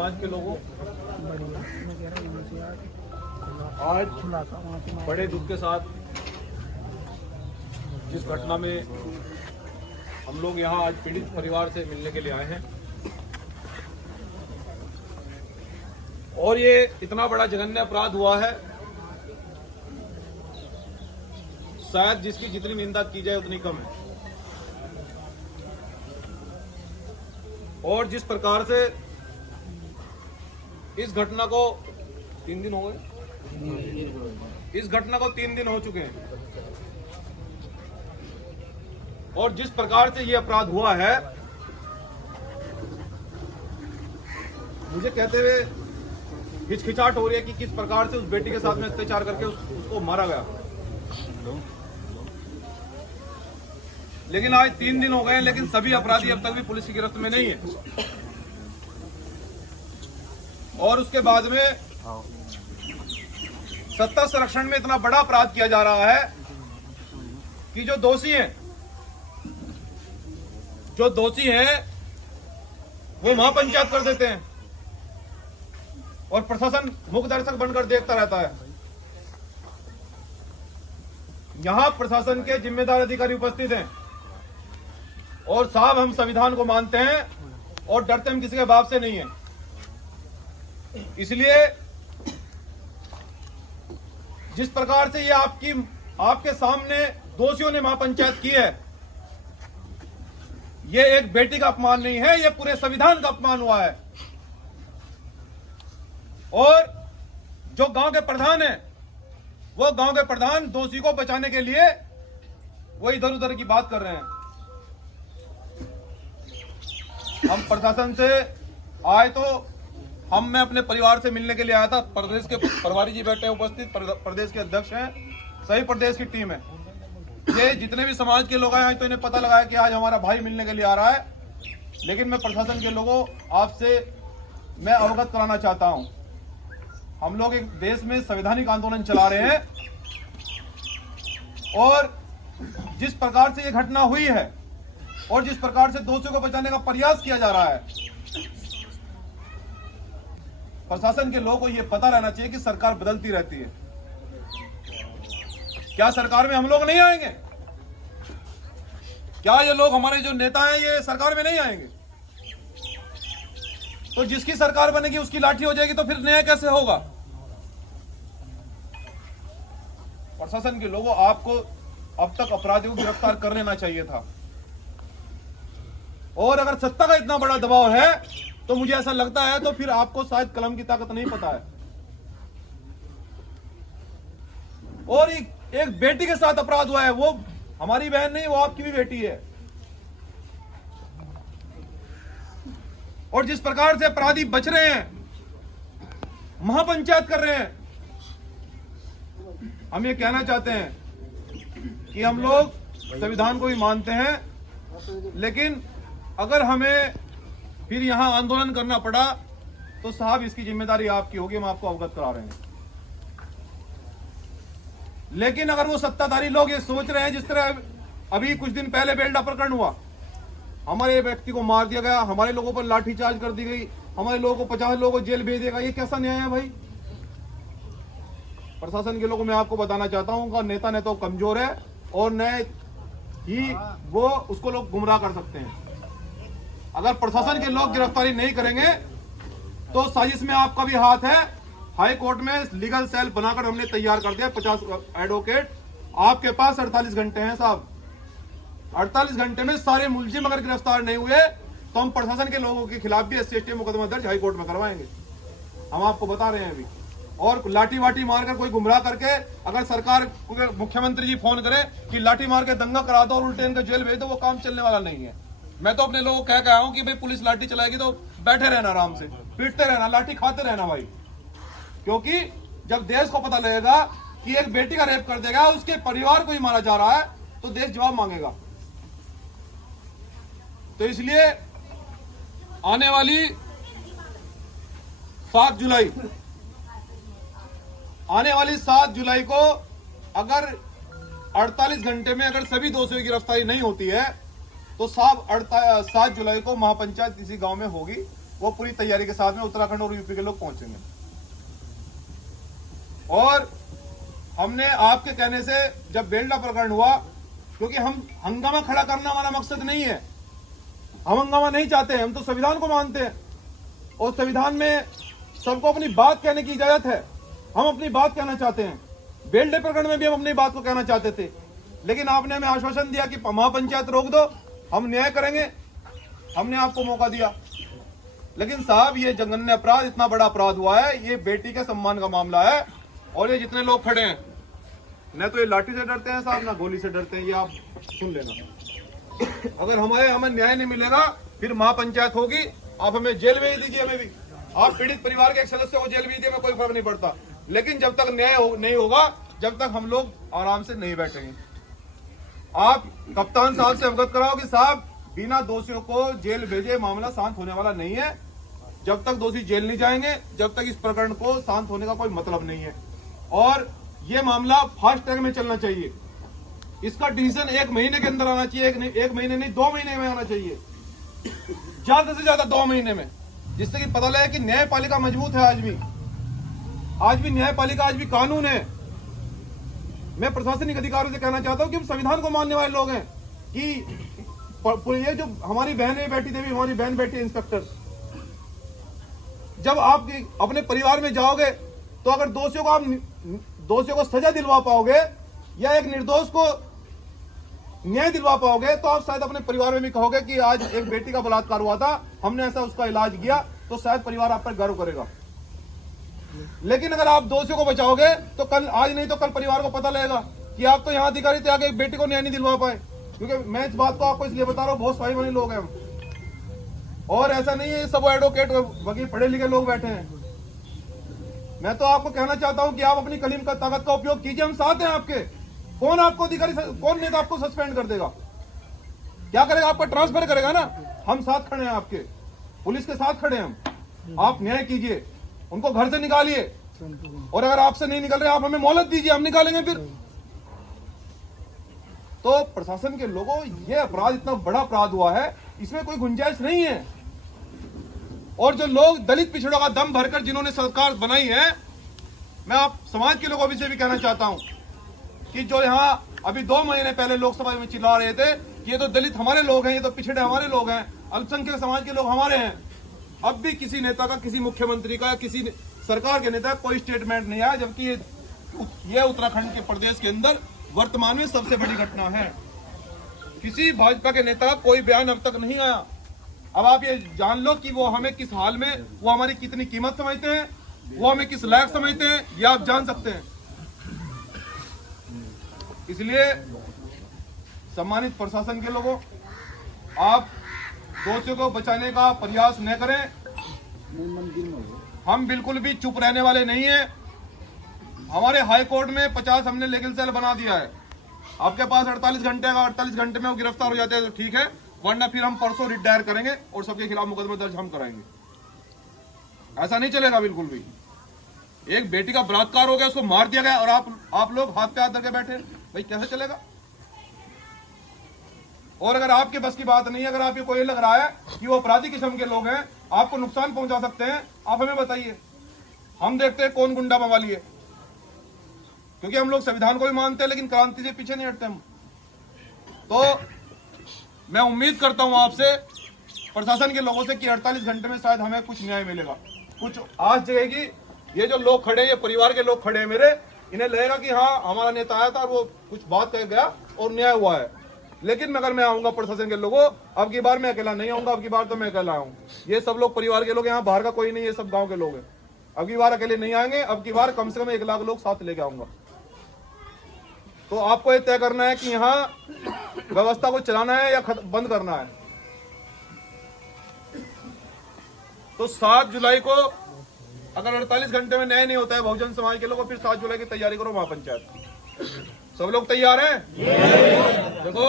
समाज के लोगों आज बड़े दुख के साथ जिस घटना में हम लोग यहाँ आज पीड़ित परिवार से मिलने के लिए आए हैं और ये इतना बड़ा जघन्य अपराध हुआ है, शायद जिसकी जितनी निंदा की जाए उतनी कम है। और जिस प्रकार से इस घटना को 3 दिन हो गए, इस घटना को 3 दिन हो चुके हैं और जिस प्रकार से ये अपराध हुआ है, मुझे कहते हुए हिचकिचाहट हो रही है कि किस प्रकार से उस बेटी के साथ में अत्याचार करके उसको मारा गया। लेकिन आज 3 दिन हो गए हैं, लेकिन सभी अपराधी अब तक भी पुलिस की गिरफ्त में नहीं है। और उसके बाद में सत्ता संरक्षण में इतना बड़ा अपराध किया जा रहा है कि जो दोषी हैं वो महापंचायत कर देते हैं और प्रशासन मुख्य दर्शक बनकर देखता रहता है। यहां प्रशासन के जिम्मेदार अधिकारी उपस्थित हैं और साहब हम संविधान को मानते हैं और डरते हम किसी के बाप से नहीं है। इसलिए जिस प्रकार से ये आपके सामने दोषियों ने महापंचायत की है, ये एक बेटी का अपमान नहीं है, ये पूरे संविधान का अपमान हुआ है। और जो गांव के प्रधान है, वो गांव के प्रधान दोषी को बचाने के लिए वो इधर उधर की बात कर रहे हैं। हम प्रशासन से आए तो मैं अपने परिवार से मिलने के लिए आया था। प्रदेश के प्रभारी जी बैठे हैं उपस्थित, प्रदेश के अध्यक्ष हैं, सही प्रदेश की टीम है। ये जितने भी समाज के लोग आए तो इन्हें पता लगा है कि आज हमारा भाई मिलने के लिए आ रहा है। लेकिन मैं प्रशासन के लोगों आपसे मैं अवगत कराना चाहता हूं, हम लोग एक देश में संवैधानिक आंदोलन चला रहे हैं और जिस प्रकार से ये घटना हुई है और जिस प्रकार से दोषियों को बचाने का प्रयास किया जा रहा है, प्रशासन के लोगों को यह पता रहना चाहिए कि सरकार बदलती रहती है। क्या सरकार में हम लोग नहीं आएंगे? क्या ये लोग हमारे जो नेता हैं ये सरकार में नहीं आएंगे? तो जिसकी सरकार बनेगी उसकी लाठी हो जाएगी, तो फिर न्याय कैसे होगा? प्रशासन के लोगों, आपको अब तक अपराधियों को गिरफ्तार कर लेना चाहिए था। और अगर सत्ता का इतना बड़ा दबाव है तो मुझे ऐसा लगता है तो फिर आपको शायद कलम की ताकत नहीं पता है। और एक बेटी के साथ अपराध हुआ है, वो हमारी बहन नहीं, वो आपकी भी बेटी है। और जिस प्रकार से अपराधी बच रहे हैं, महापंचायत कर रहे हैं, हम ये कहना चाहते हैं कि हम लोग संविधान को भी मानते हैं, लेकिन अगर हमें फिर यहां आंदोलन करना पड़ा तो साहब इसकी जिम्मेदारी आपकी होगी, हम आपको अवगत करा रहे हैं। लेकिन अगर वो सत्ताधारी लोग ये सोच रहे हैं, जिस तरह अभी कुछ दिन पहले बेल्टा प्रकरण हुआ, हमारे व्यक्ति को मार दिया गया, हमारे लोगों पर लाठीचार्ज कर दी गई, हमारे लोगों को 50 लोगों को जेल भेज दिया गया, ये कैसा न्याय है भाई? प्रशासन के लोगों मैं आपको बताना चाहता हूं का नेता ने तो कमजोर है और न ही वो उसको लोग गुमराह कर सकते हैं। अगर प्रशासन के लोग गिरफ्तारी नहीं करेंगे तो साजिश में आपका भी हाथ है। हाई कोर्ट में लीगल सेल बनाकर हमने तैयार कर दिया, 50 एडवोकेट। आपके पास 48 घंटे हैं साहब। 48 घंटे में सारे मुलजिम अगर गिरफ्तार नहीं हुए तो हम प्रशासन के लोगों के खिलाफ भी SC/ST मुकदमा दर्ज हाई कोर्ट में करवाएंगे। हम आपको बता रहे हैं अभी। और लाठी वाठी मारकर कोई गुमराह करके अगर सरकार मुख्यमंत्री जी फोन करे कि लाठी मार के दंगा करा दो और उल्टे इनको जेल भेज दो, वो काम चलने वाला नहीं है। मैं तो अपने लोगों को कह के आया हूं कि भाई पुलिस लाठी चलाएगी तो बैठे रहना, आराम से पीटते रहना, लाठी खाते रहना भाई। क्योंकि जब देश को पता लगेगा कि एक बेटी का रेप कर देगा, उसके परिवार को ही मारा जा रहा है, तो देश जवाब मांगेगा। तो इसलिए आने वाली 7 जुलाई को अगर 48 घंटे में अगर सभी दोषियों की गिरफ्तारी नहीं होती है तो साहब 7 जुलाई को महापंचायत किसी गांव में होगी वो पूरी तैयारी के साथ में उत्तराखंड और यूपी के लोग पहुंचेंगे। और हमने आपके कहने से जब बेलडा प्रकरण हुआ, क्योंकि हम हंगामा खड़ा करना हमारा मकसद नहीं है, हम हंगामा नहीं चाहते हैं, हम तो संविधान को मानते हैं और संविधान में सबको अपनी बात कहने की इजाजत है। हम अपनी बात कहना चाहते हैं। बेलडे प्रकरण में भी हम अपनी बात को कहना चाहते थे, लेकिन आपने हमें आश्वासन दिया कि महापंचायत रोक दो, हम न्याय करेंगे। हमने आपको मौका दिया, लेकिन साहब ये जघन्य अपराध, इतना बड़ा अपराध हुआ है, ये बेटी के सम्मान का मामला है। और ये जितने लोग खड़े हैं, न तो ये लाठी से डरते हैं साहब, ना गोली से डरते हैं, ये आप सुन लेना। अगर हमें न्याय नहीं मिलेगा, फिर महापंचायत होगी, आप हमें जेल भेज दीजिए, हमें भी आप पीड़ित परिवार के एक सदस्य को जेल भेज दीजिए, हमें कोई फर्क नहीं पड़ता। लेकिन जब तक न्याय नहीं होगा, जब तक हम लोग आराम से नहीं बैठेंगे। आप कप्तान साहब से अवगत कराओ कि साहब बिना दोषियों को जेल भेजे मामला शांत होने वाला नहीं है। जब तक दोषी जेल नहीं जाएंगे, जब तक इस प्रकरण को शांत होने का कोई मतलब नहीं है। और ये मामला फास्ट ट्रैक में चलना चाहिए। इसका डिसीजन 1 महीने के अंदर आना चाहिए, एक महीने नहीं 2 महीने में आना चाहिए, ज्यादा से ज्यादा 2 महीने में, जिससे कि पता लगे कि न्यायपालिका मजबूत है। आज भी न्यायपालिका, आज भी कानून है। मैं प्रशासनिक अधिकारियों से कहना चाहता हूं कि हम संविधान को मानने वाले लोग हैं कि ये जो हमारी बहनें बैठी थी, हमारी बहन बैठी है इंस्पेक्टर, जब आप अपने परिवार में जाओगे तो अगर दोषियों को सजा दिलवा पाओगे या एक निर्दोष को न्याय दिलवा पाओगे, तो आप शायद अपने परिवार में भी कहोगे कि आज एक बेटी का बलात्कार हुआ था, हमने ऐसा उसका इलाज किया, तो शायद परिवार आप पर गर्व करेगा। लेकिन अगर आप दोषियों को बचाओगे तो कल, आज नहीं तो कल परिवार को पता लगेगा कि आप तो यहाँ अधिकारी थे, आगे एक बेटी को न्याय नहीं दिलवा पाए। क्योंकि मैं इस बात को आपको इसलिए बता रहा हूँ, बहुत स्वाभिमानी लोग हैं हम, और ऐसा नहीं है सब एडवोकेट वकील पढ़े लिखे लोग बैठे हैं। मैं तो आपको कहना चाहता हूं कि आप अपनी कलीम का ताकत का उपयोग कीजिए, हम साथ हैं आपके। कौन आपको अधिकारी, कौन नेता आपको सस्पेंड कर देगा? क्या करेगा? आपका ट्रांसफर करेगा ना। हम साथ खड़े हैं आपके, पुलिस के साथ खड़े हैं हम। आप न्याय कीजिए, उनको घर से निकालिए, और अगर आपसे नहीं निकल रहे आप हमें मोहलत दीजिए, हम निकालेंगे फिर। तो प्रशासन के लोगों, ये अपराध इतना बड़ा अपराध हुआ है, इसमें कोई गुंजाइश नहीं है। और जो लोग दलित पिछड़ों का दम भरकर जिन्होंने सरकार बनाई है, मैं आप समाज के लोगों से भी कहना चाहता हूं कि जो यहां अभी 2 महीने पहले लोकसभा में चिल्ला रहे थे कि ये तो दलित हमारे लोग हैं, ये तो पिछड़े हमारे लोग हैं, अल्पसंख्यक समाज के लोग हमारे हैं, अब भी किसी नेता का, किसी मुख्यमंत्री का, किसी सरकार के नेता का कोई स्टेटमेंट नहीं आया, जबकि ये उत्तराखंड के प्रदेश के अंदर वर्तमान में सबसे बड़ी घटना है। किसी भाजपा के नेता का कोई बयान अब तक नहीं आया। अब आप ये जान लो कि वो हमें किस हाल में, वो हमारी कितनी कीमत समझते हैं, वो हमें किस लायक समझते हैं, ये आप जान सकते हैं। इसलिए सम्मानित प्रशासन के लोगों, आप दोषियों को बचाने का प्रयास न करें। हम बिल्कुल भी चुप रहने वाले नहीं हैं। हमारे हाई कोर्ट में 50 हमने लीगल सेल बना दिया है। आपके पास 48 घंटे का, 48 घंटे में वो गिरफ्तार हो जाते हैं तो ठीक है, वरना फिर हम परसों रिट दायर करेंगे और सबके खिलाफ मुकदमा दर्ज हम कराएंगे। ऐसा नहीं चलेगा बिल्कुल भी। एक बेटी का बलात्कार हो गया, उसको मार दिया गया, और आप लोग हाथ पे हाथ धर के बैठे, भाई कैसे चलेगा? और अगर आपके बस की बात नहीं है, अगर आपको कोई लग रहा है कि वो अपराधी किस्म के लोग हैं, आपको नुकसान पहुंचा सकते हैं, आप हमें बताइए, हम देखते हैं कौन गुंडा मवाली है। क्योंकि हम लोग संविधान को भी मानते हैं, लेकिन क्रांति से पीछे नहीं हटते हम। तो मैं उम्मीद करता हूं आपसे, प्रशासन के लोगों से, कि 48 घंटे में शायद हमें कुछ न्याय मिलेगा, कुछ आज जगेगी। ये जो लोग खड़े हैं, ये परिवार के लोग खड़े हैं मेरे, इन्हें लगेगा कि हाँ हमारा नेता आया था और वो कुछ बात कह गया और न्याय हुआ है। लेकिन अगर मैं आऊंगा प्रशासन के लोगों, अब की बार मैं अकेला नहीं आऊंगा, अब की बार तो मैं अकेला आऊँ। ये सब लोग परिवार के लोग, यहाँ बाहर का कोई नहीं, ये सब गाँव के लोग हैं। अब की बार अकेले नहीं आएंगे, अब की बार कम से कम 1 लाख लोग साथ लेके आऊंगा। तो आपको ये तय करना है कि यहाँ व्यवस्था को चलाना है या बंद करना है। तो 7 जुलाई को अगर 48 घंटे में न्याय नहीं होता है बहुजन समाज के लोगों, फिर 7 जुलाई की तैयारी करो महापंचायत। सब लोग तैयार हैं? देखो,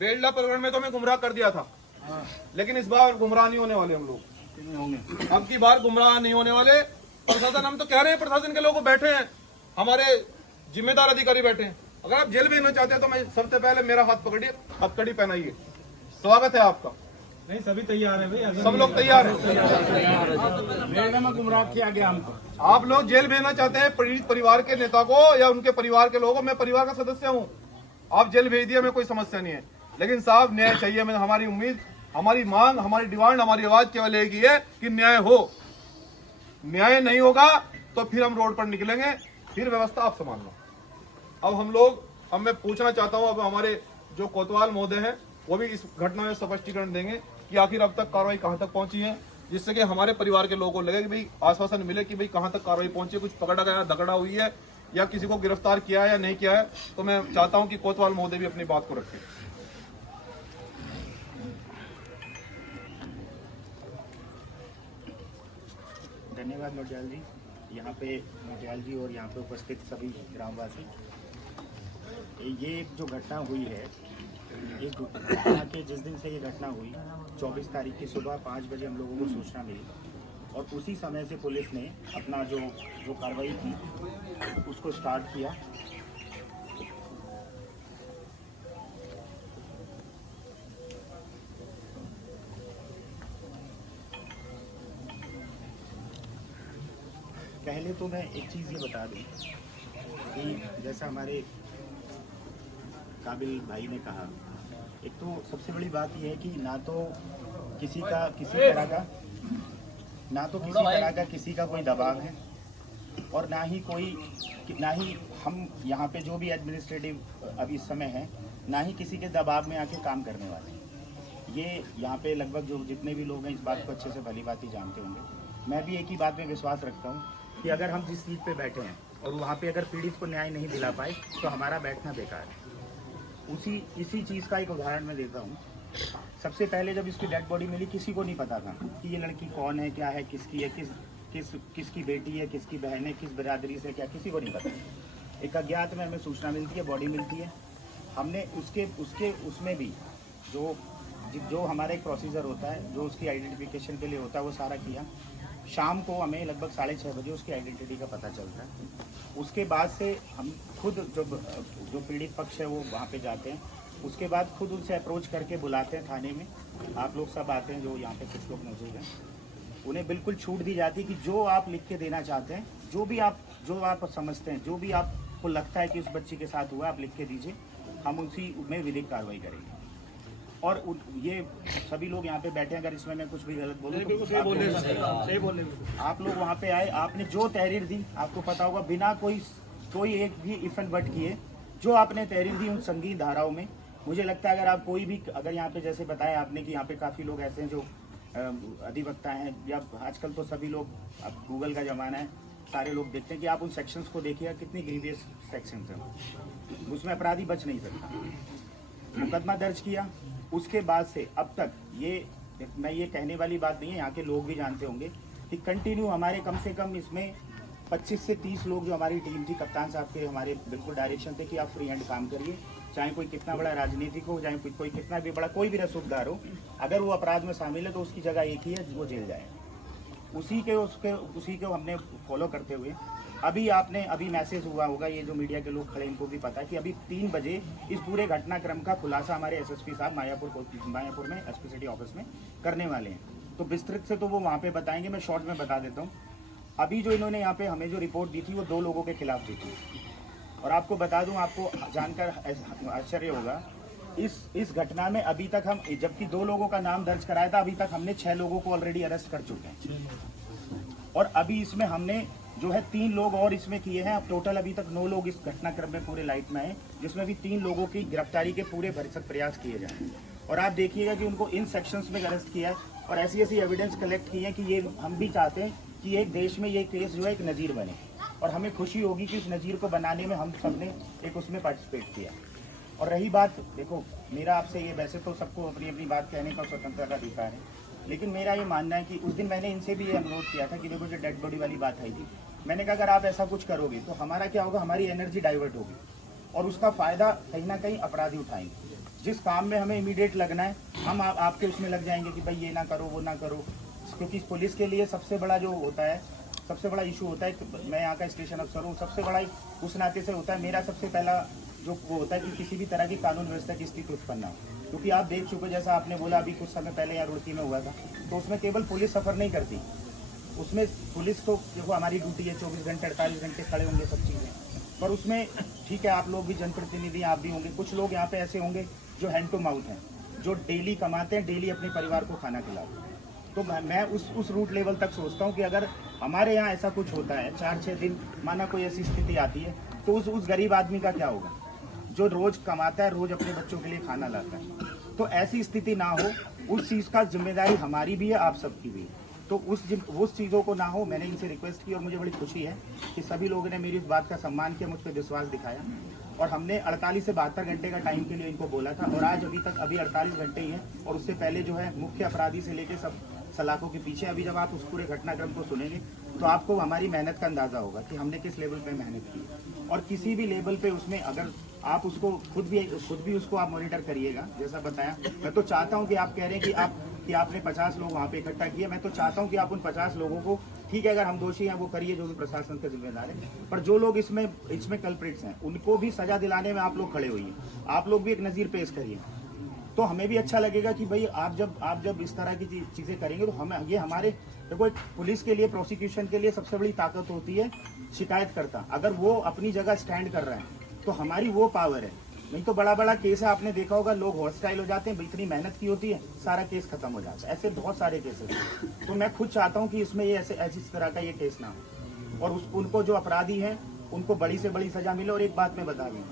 बेलडा प्रकरण में तो हमें गुमराह कर दिया था, लेकिन इस बार गुमराह नहीं होने वाले हम लोग। अब की बार गुमराह नहीं होने वाले। प्रशासन, हम तो कह रहे हैं, प्रशासन के लोग बैठे हैं, हमारे जिम्मेदार अधिकारी बैठे हैं। अगर आप जेल भेजना चाहते हैं तो मैं सबसे पहले मेरा हाथ पकड़िए, हथकड़ी पहनाइए, स्वागत है आपका। नहीं, सभी तैयार है भाई, सब लोग तैयार हैं। में गुमराह किया गया हमको। आप लोग जेल भेजना चाहते हैं पीड़ित परिवार के नेता को या उनके परिवार के लोगों को? मैं परिवार का सदस्य हूं, आप जेल भेज दिया, मैं कोई समस्या नहीं है, लेकिन साहब न्याय चाहिए। मैं हमारी उम्मीद, हमारी मांग, हमारी डिमांड, हमारी आवाज केवल एक ही है कि न्याय हो। न्याय नहीं होगा तो फिर हम रोड पर निकलेंगे, फिर व्यवस्था आप संभाल लो। अब मैं पूछना चाहता हूं, अब हमारे जो कोतवाल महोदय हैं वो भी इस घटना में स्पष्टीकरण देंगे कि आखिर अब तक कार्रवाई कहां तक पहुंची है, जिससे कि हमारे परिवार के लोगों को लगे कि भाई आश्वासन मिले कि भाई कहां तक कार्रवाई पहुंची है, कुछ पकड़ा गया, दगड़ा हुई है या किसी को गिरफ्तार किया है या नहीं किया है। तो मैं चाहता हूं कि कोतवाल महोदय भी अपनी बात को रखें। धन्यवाद नोटियाल जी, यहाँ पे नोटियाल जी और यहाँ पे उपस्थित सभी ग्रामवासी। ये जो घटना हुई है, ये घटना के जिस दिन से ये घटना हुई 24 तारीख की सुबह 5 बजे हम लोगों को सूचना मिली और उसी समय से पुलिस ने अपना जो कार्रवाई की उसको स्टार्ट किया। पहले तो मैं एक चीज़ ये बता दूं कि जैसा हमारे काबिल भाई ने कहा, एक तो सबसे बड़ी बात यह है कि ना तो किसी तरह का किसी का कोई दबाव है और ना ही हम यहाँ पे जो भी एडमिनिस्ट्रेटिव अभी इस समय है, ना ही किसी के दबाव में आके काम करने वाले हैं। ये यहाँ पे लगभग जो जितने भी लोग हैं इस बात को अच्छे से भली बात ही जानते होंगे। मैं भी एक ही बात में विश्वास रखता हूँ कि अगर हम जिस सीट पे बैठे हैं और वहाँ पे अगर पीड़ित को न्याय नहीं दिला पाए तो हमारा बैठना बेकार है। इसी चीज़ का एक उदाहरण मैं देता हूँ। सबसे पहले जब इसकी डेड बॉडी मिली, किसी को नहीं पता था कि ये लड़की कौन है, क्या है, किसकी है, किसकी बेटी है, किसकी बहन है, किस बिरादरी से, क्या, किसी को नहीं पता। एक अज्ञात में हमें सूचना मिलती है, बॉडी मिलती है। हमने उसमें भी जो हमारा एक प्रोसीजर होता है, जो उसकी आइडेंटिफिकेशन के लिए होता है, वो सारा किया। शाम को हमें लगभग 6:30 बजे उसकी आइडेंटिटी का पता चलता है। उसके बाद से हम खुद जो पीड़ित पक्ष है वो वहाँ पे जाते हैं। उसके बाद खुद उनसे अप्रोच करके बुलाते हैं थाने में। आप लोग सब आते हैं, जो यहाँ पे कुछ लोग मौजूद हैं, उन्हें बिल्कुल छूट दी जाती है कि जो आप लिख के देना चाहते हैं, जो आप समझते हैं, जो भी आपको लगता है कि उस बच्ची के साथ हुआ, आप लिख के दीजिए, हम उसी में विधिक कार्रवाई करेंगे। और ये सभी लोग यहाँ पे बैठे हैं, अगर इसमें मैं कुछ भी गलत बोलूँ तो सही बोलने आप लोग वहाँ पे आए, आपने जो तहरीर दी, आपको पता होगा, बिना कोई एक भी इफन बट किए जो आपने तहरीर दी उन संगीन धाराओं में, मुझे लगता है अगर आप अगर यहाँ पे जैसे बताया आपने कि यहाँ पे काफ़ी लोग ऐसे हैं जो अधिवक्ता हैं, या आजकल तो सभी लोग, अब गूगल का ज़माना है, सारे लोग देखते हैं कि आप उन सेक्शंस को देखिए, कितनी ग्रीवियस सेक्शंस हैं, उसमें अपराधी बच नहीं सकता। मुकदमा दर्ज किया, उसके बाद से अब तक मैं ये कहने वाली बात नहीं है, यहाँ के लोग भी जानते होंगे कि कंटिन्यू हमारे कम से कम इसमें 25 से 30 लोग जो हमारी टीम थी, कप्तान साहब के हमारे बिल्कुल डायरेक्शन थे कि आप फ्री हैंड काम करिए, चाहे कोई कितना बड़ा राजनीतिक हो, चाहे कोई कितना भी बड़ा कोई भी रसूखदार हो, अगर वो अपराध में शामिल है तो उसकी जगह एक ही है, वो जेल जाए। उसी को हमने फॉलो करते हुए अभी मैसेज हुआ होगा, ये जो मीडिया के लोग खड़े इनको भी पता है कि अभी 3 बजे इस पूरे घटनाक्रम का खुलासा हमारे एसएसपी साहब मायापुर में एसपी सिटी ऑफिस में करने वाले हैं। तो विस्तृत से तो वो वहाँ पे बताएंगे, मैं शॉर्ट में बता देता हूँ। अभी जो इन्होंने यहाँ पे हमें जो रिपोर्ट दी थी वो 2 लोगों के खिलाफ दी थी, और आपको बता दूँ, आपको जानकर आश्चर्य होगा, इस घटना में अभी तक हम, जबकि 2 लोगों का नाम दर्ज कराया था, अभी तक हमने 6 लोगों को ऑलरेडी अरेस्ट कर चुके हैं। और अभी इसमें हमने जो है 3 लोग और इसमें किए हैं। अब टोटल अभी तक 9 लोग इस घटनाक्रम में पूरे लाइट में आए, जिसमें भी 3 लोगों की गिरफ्तारी के पूरे भरसक प्रयास किए जाए। और आप देखिएगा कि उनको इन सेक्शंस में अरेस्ट किया है और ऐसी एविडेंस कलेक्ट की है कि ये हम भी चाहते हैं कि एक देश में ये केस जो है एक नज़ीर बने, और हमें खुशी होगी कि इस नज़ीर को बनाने में हम सब ने एक उसमें पार्टिसिपेट किया। और रही बात, देखो मेरा आपसे ये, वैसे तो सबको अपनी अपनी बात कहने का स्वतंत्रता का अधिकार है, लेकिन मेरा ये मानना है कि उस दिन मैंने इनसे भी ये अनुरोध किया था कि देखो जो डेड बॉडी वाली बात आई थी, मैंने कहा अगर आप ऐसा कुछ करोगे तो हमारा क्या होगा, हमारी एनर्जी डाइवर्ट होगी और उसका फ़ायदा कहीं ना कहीं अपराधी उठाएंगे। जिस काम में हमें इमीडिएट लगना है, हम आपके उसमें लग जाएंगे कि भाई ये ना करो, वो ना करो, क्योंकि पुलिस के लिए सबसे बड़ा जो होता है, सबसे बड़ा इशू होता है, मैं यहाँ का स्टेशन अफसर हूँ, सबसे बड़ा उस नाते से होता है, मेरा सबसे पहला जो वो होता है कि किसी भी तरह की कानून व्यवस्था की स्थिति उत्पन्न हो। क्योंकि आप देख चुके, जैसा आपने बोला अभी कुछ समय पहले यहाँ रुड़की में हुआ था, तो उसमें केवल पुलिस सफर नहीं करती, उसमें पुलिस तो देखो हमारी ड्यूटी है 24 घंटे 48 घंटे खड़े होंगे सब चीज़ें, पर उसमें ठीक है आप लोग भी जनप्रतिनिधि आप भी होंगे, कुछ लोग यहाँ पे ऐसे होंगे जो हैंड टू माउथ हैं, जो डेली कमाते हैं, डेली अपने परिवार को खाना खिलाते हैं। तो मैं उस रूट लेवल तक सोचता हूँ कि अगर हमारे यहाँ ऐसा कुछ होता है 4-6 दिन, माना कोई ऐसी स्थिति आती है, तो उस गरीब आदमी का क्या होगा जो रोज कमाता है, रोज अपने बच्चों के लिए खाना लाता है। तो ऐसी स्थिति ना हो, उस चीज़ का जिम्मेदारी हमारी भी है, आप सबकी भी है। तो उस चीज़ों को ना हो, मैंने इनसे रिक्वेस्ट की और मुझे बड़ी खुशी है कि सभी लोगों ने मेरी इस बात का सम्मान किया, मुझ पर विश्वास दिखाया और हमने 48 से 72 घंटे का टाइम के लिए इनको बोला था और आज अभी 48 घंटे ही हैं और उससे पहले जो है मुख्य अपराधी से लेके सब सलाखों के पीछे। अभी जब आप उस पूरे घटनाक्रम को सुनेंगे तो आपको हमारी मेहनत का अंदाजा होगा कि हमने किस लेवल पे मेहनत की और किसी भी लेवल पे उसमें अगर आप उसको खुद भी उसको आप मॉनिटर करिएगा। जैसा बताया, मैं तो चाहता हूं कि आप कह रहे हैं कि आपने 50 लोग वहां पे इकट्ठा किए, मैं तो चाहता हूं कि आप उन 50 लोगों को, ठीक है अगर हम दोषी हैं वो करिए, जो भी प्रशासन का जिम्मेदार है, पर जो लोग इसमें कल्प्रिट्स हैं उनको भी सजा दिलाने में आप लोग खड़े होइए, आप लोग भी एक नज़ीर पेश करिए। तो हमें भी अच्छा लगेगा कि भाई आप जब इस तरह की चीज़ें करेंगे तो हमें ये हमारे देखो, पुलिस के लिए प्रोसिक्यूशन के लिए सबसे बड़ी ताकत होती है शिकायतकर्ता। अगर वो अपनी जगह स्टैंड कर रहा है तो हमारी वो पावर है। नहीं तो बड़ा केस है, आपने देखा होगा लोग हॉस्टाइल हो जाते हैं, इतनी मेहनत की होती है, सारा केस खत्म हो जाता है। ऐसे बहुत सारे केसेस हैं। तो मैं खुद चाहता हूँ कि इसमें ये ऐसी तरह का ये केस ना हो और उनको जो अपराधी हैं उनको बड़ी से बड़ी सजा मिले। और एक बात मैं बता दूँ,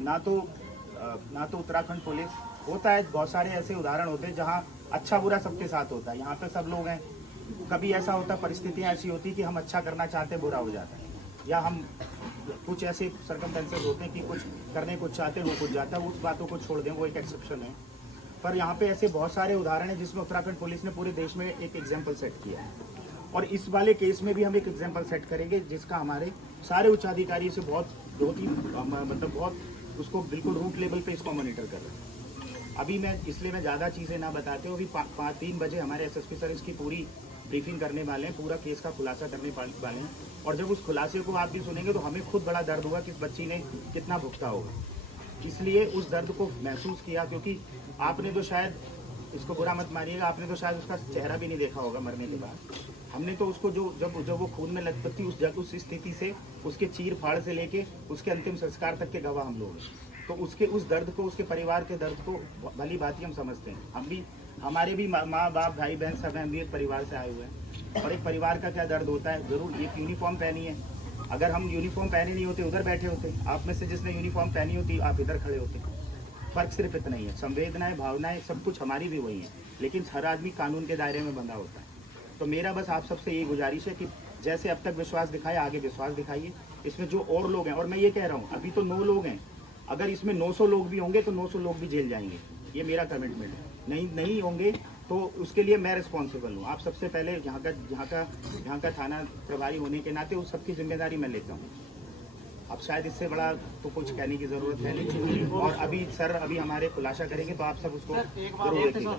ना तो उत्तराखंड पुलिस होता है, बहुत सारे ऐसे उदाहरण होते हैं जहाँ अच्छा बुरा सबके साथ होता है। यहाँ पे सब लोग हैं, कभी ऐसा होता है, परिस्थितियाँ ऐसी होती है कि हम अच्छा करना चाहते बुरा हो जाता है, या हम कुछ ऐसे सर्कमस्टेंसेस होते हैं कि कुछ करने को चाहते हो कुछ जाता है, उस बातों को छोड़ दें, वो एक एक्सेप्शन है। पर यहाँ पे ऐसे बहुत सारे उदाहरण हैं जिसमें उत्तराखंड पुलिस ने पूरे देश में एक एग्जाम्पल सेट किया है और इस वाले केस में भी हम एक एग्जाम्पल सेट करेंगे जिसका हमारे सारे उच्चाधिकारी से बहुत ही मतलब बहुत उसको बिल्कुल रूट लेवल पे इसको मॉनिटर कर रहे हैं। अभी इसलिए मैं ज़्यादा चीज़ें ना बताते हो, अभी 3 बजे हमारे एसएसपी सर इसकी पूरी ब्रीफिंग करने वाले हैं, पूरा केस का खुलासा करने वाले हैं और जब उस खुलासे को आप भी सुनेंगे तो हमें खुद बड़ा दर्द होगा कि इस बच्ची ने कितना भुगता होगा। इसलिए उस दर्द को महसूस किया, क्योंकि आपने तो शायद, इसको बुरा मत मानिएगा, आपने तो शायद उसका चेहरा भी नहीं देखा होगा मरने के बाद। हमने तो उसको जब वो खून में लथपथ थी उस स्थिति से, उसके चीर फाड़ से लेके उसके अंतिम संस्कार तक के गवाह हम लोग, तो उसके उस दर्द को, उसके परिवार के दर्द को भली भांति हम समझते हैं। हम भी, हमारे भी माँ बाप भाई बहन सब हैं, हम भी एक परिवार से आए हुए हैं और एक परिवार का क्या दर्द होता है। जरूर एक यूनिफॉर्म पहनी है, अगर हम यूनिफॉर्म पहने नहीं होते उधर बैठे होते, आप में से जिसने यूनिफॉर्म पहनी होती आप इधर खड़े होते। फर्क सिर्फ इतना ही है, संवेदनाएं भावनाएं सब कुछ हमारी भी वही है, लेकिन हर आदमी कानून के दायरे में बंधा होता है। तो मेरा बस आप सबसे यही गुजारिश है कि जैसे अब तक विश्वास दिखाया, आगे विश्वास दिखाइए। इसमें जो और लोग हैं, और मैं ये कह रहा हूँ अभी तो 9 लोग हैं, अगर इसमें 900 लोग भी होंगे तो 900 लोग भी जेल जाएंगे, ये मेरा कमिटमेंट है। नहीं होंगे तो उसके लिए मैं रिस्पॉन्सिबल हूँ। आप सबसे पहले यहाँ का थाना प्रभारी होने के नाते उस सबकी जिम्मेदारी मैं लेता हूँ। अब शायद इससे बड़ा तो कुछ कहने की ज़रूरत है नहीं, और अभी सर हमारे खुलासा करेंगे तो आप सब उसको जरूर देखिएगा।